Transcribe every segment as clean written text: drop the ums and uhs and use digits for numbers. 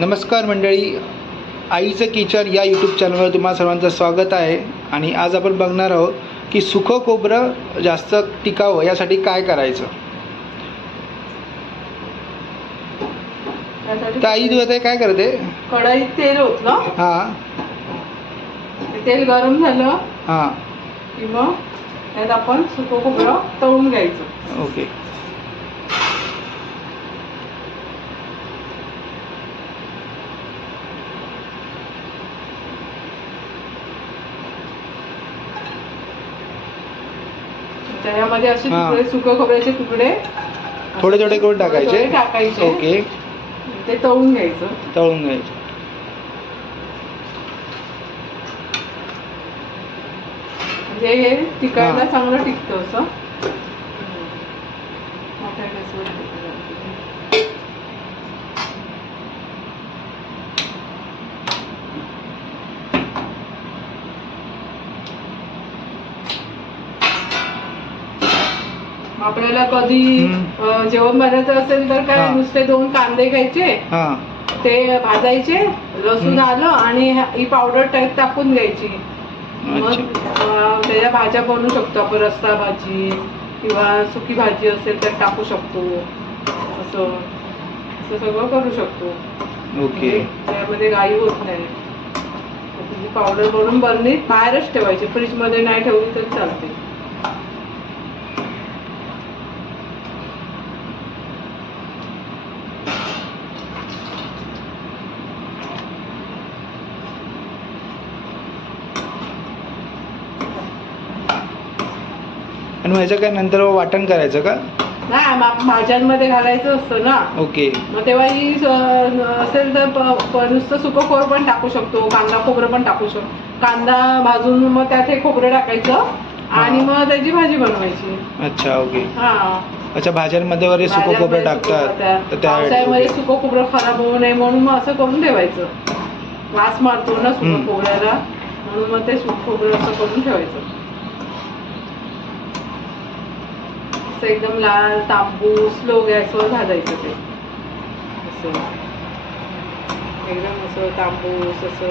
नमस्कार मंडळी, आईचं किचन या यूट्यूब चॅनलवर तुम्हा सर्वांचं स्वागत आहे. आणि आज आपण बघणार आहोत की सुकं खोबरं जास्त टिकावं यासाठी काय करायचं. तर आई तू आता काय करते? कढईत तेल ओतलं. हां तेल गरम झालं हां की मग त्यात आपण सुकं खोबरं तळून घ्यायचं. ओके. त्याच्यामध्ये असे तुकडे सुकं खोबऱ्याचे तुकडे थोडे थोडे करून टाकायचे. ओके. ते तळून घ्यायचं. म्हणजे हे टिकायला चांगलं टिकतं असं. आपल्याला कधी जेवण बनायचं असेल तर काय नुसते 2 कांदे घ्यायचे, ते भाजायचे, लसूण आलं आणि ही पावडर टाईप टाकून द्यायची. मग त्याच्या भाज्या बनवू शकतो आपण. रस्सा भाजी किंवा सुकी भाजी असेल तर टाकू शकतो. असं सगळं करू शकतो. ओके. त्यामध्ये घाई होत नाही. तुझी पावडर बनवून बरणीत बाहेरच ठेवायची, फ्रीजमध्ये नाही ठेवली तर चालते. आणि ह्याचं काय नंतर वाटण करायचं का? नाही, भाज्यांमध्ये घालायचं असतं ना. ओके. मग तेव्हा ही असेल तर नुसतं सुकं खोबरं पण टाकू शकतो, कांदा खोबरं पण टाकू शकतो. कांदा भाजून मग त्यात हे खोबरं टाकायचं आणि मग त्याची भाजी बनवायची. अच्छा. ओके. अच्छा, भाज्यांमध्ये वगैरे सुकं खोबरं टाकतात. त्यामध्ये सुकं खोबरं खराब होऊ नये म्हणून मग असं करून ठेवायचं. वास मारतो ना सुकं खोबऱ्याला, म्हणून मग ते सुकं खोबरं असं करून ठेवायचं. एकदम लाल तांबूस स्लो गॅसवर भाजायचं ते. असं एकदम असं तांबूस असं.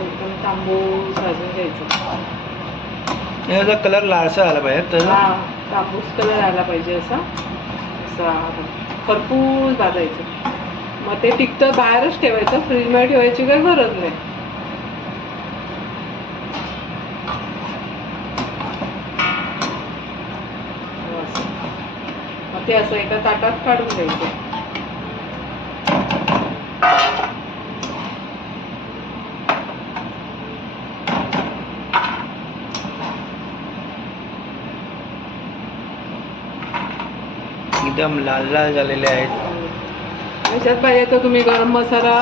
एकदम तांबूस भाजून घ्यायचं. याचा कलर लालसा आला पाहिजे. तर तांबूस कलर आला पाहिजे असा. असा खरपूस भाजायचं. मग ते टिकतं, बाहेरच ठेवायचं, फ्रीजमध्ये ठेवायची काही गरज नाही. मग ते असं एका ताटात काढून द्यायचं. एकदम लाल लाल झालेले आहेत. याच्यात पाहिजे तर तुम्ही गरम मसाला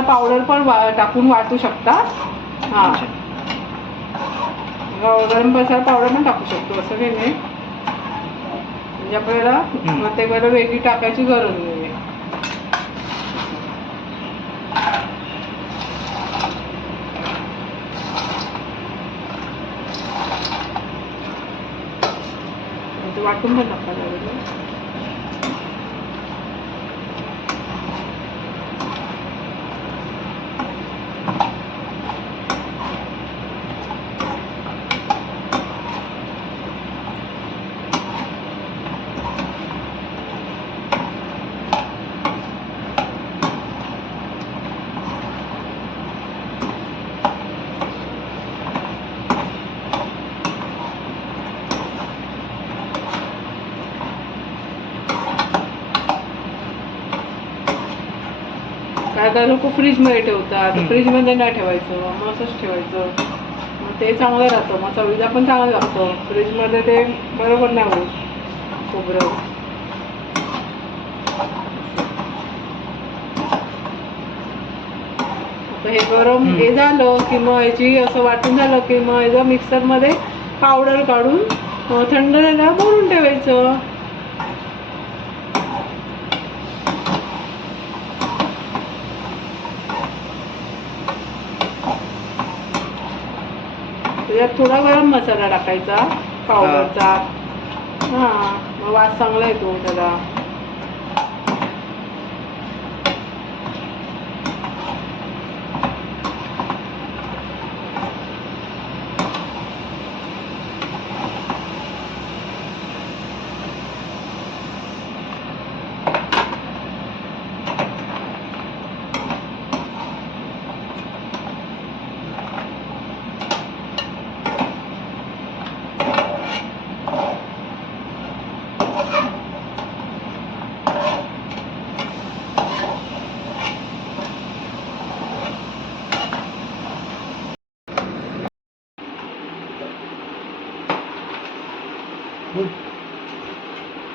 पावडर पण टाकून वाटू शकता. गरम मसाला पावडर पण टाकू शकतो, असं काही नाही. म्हणजे आपल्याला प्रत्येकाला वेगळी टाकायची गरज नाही. वाटून पण टाकायला लागेल. काय लोक फ्रीजमध्ये ठेवतात. फ्रीजमध्ये नाही ठेवायचं, मग असंच ठेवायचं. मग ते चांगलं राहतं. मग चवीला पण चांगलं लागतं. फ्रीजमध्ये ते बरोबर नाही होत खोबरं. हे गरम हे झालं की मग याची असं वाटून झालं की मग याचं मिक्सरमध्ये पावडर काढून थंड झाल्यावर भरून ठेवायचं. त्याच्यात थोडा गरम मसाला टाकायचा पावडरचा. हां, मग वास चांगला येतो त्याला.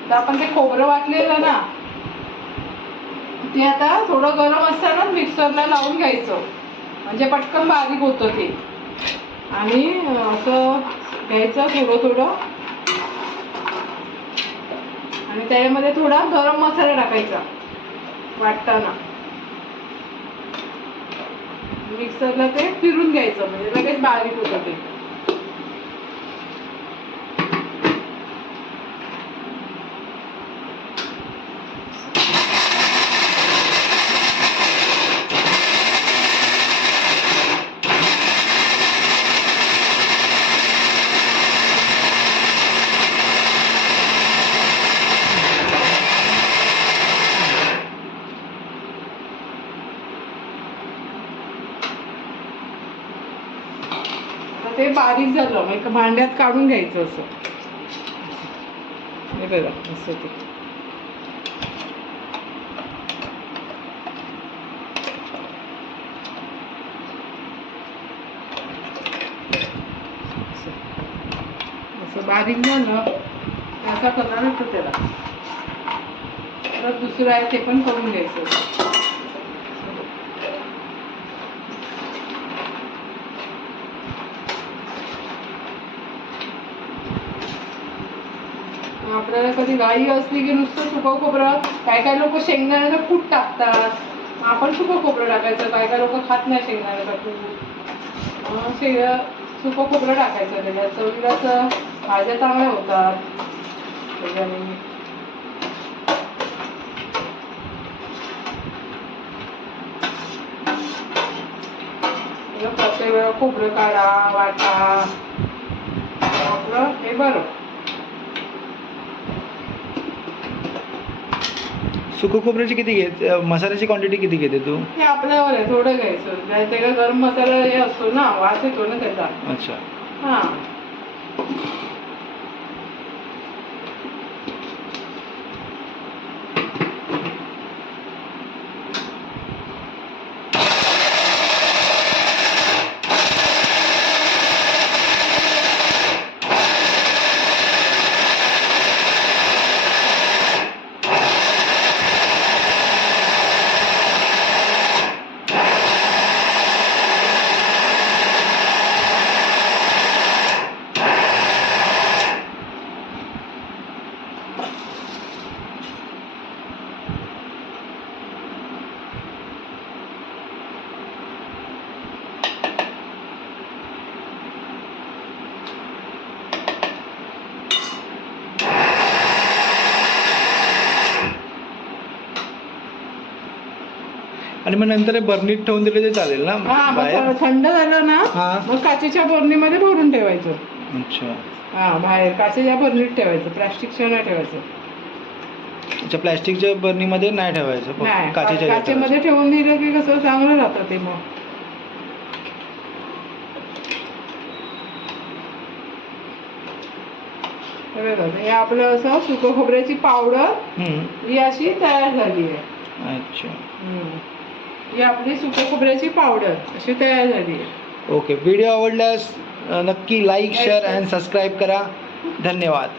तर आपण ते खोबरं वाटलेलं ना, ते आता थोडं गरम असताना मिक्सरला लावून घ्यायचं, म्हणजे पटकन बारीक होतं ते. आणि असं घ्यायचं थोडं थोडं, आणि त्याच्यामध्ये थोडा गरम मसाला टाकायचा वाटताना. मिक्सरला ते फिरून घ्यायचं, म्हणजे लगेच बारीक होतं ते. ते बारीक झालं मग एका भांड्यात काढून घ्यायचं असं. हे बघा असं ते. असं बारीक झालं असा कलर येतो त्याला. परत दुसरं आहे ते पण करून घ्यायचं. आपल्याला कधी घाई असली की नुसतं सुकं खोबरं, काय काय लोक शेंगदाण्याचं कूट टाकतात, आपण सुकं खोबरं टाकायचं. काय काय लोक खात नाही शेंगदाण्याचं कूट, सुकं खोबरं टाकायचं. त्याच्यात चवीला भाज्या चांगल्या होतात त्याच्याने. प्रत्येक वेळा खोबरं काढा वाटा, आपलं हे बरं. सुकं खोबऱ्याची किती घेते, मसाल्याची क्वांटिटी किती घेते तू? हे आपल्यावर आहे, थोडं घ्यायचं. त्याला गरम मसाला हे असतो ना, वास येतो ना त्याचा. अच्छा. हां, आणि मग नंतर बर्नीत ठेवून दिले ते चालेल ना हां. बाहेर? मग थंड झालं ना, हां. मग काचेच्या बरणीमध्ये भरून ठेवायचं. अच्छा. हां, बाहेर काचेच्या बरणीत ठेवायचं, प्लास्टिकच्या नाही ठेवायचं. अच्छा, प्लॅस्टिकच्या बर्नीमध्ये नाही ठेवायचं, नाही, काचेच्या काचेमध्ये ठेवून दिलं की कसं चांगलं राहतं ते. मग हे आपलं असं सुकं खोबऱ्याची पावडर ही अशी तयार झाली आहे. अच्छा. ही आपली सुकं खोबऱ्याची पावडर अशी तयार झाली आहे. ओके. व्हिडिओ आवडल्यास नक्की लाईक, शेअर अँड सबस्क्राईब करा. धन्यवाद.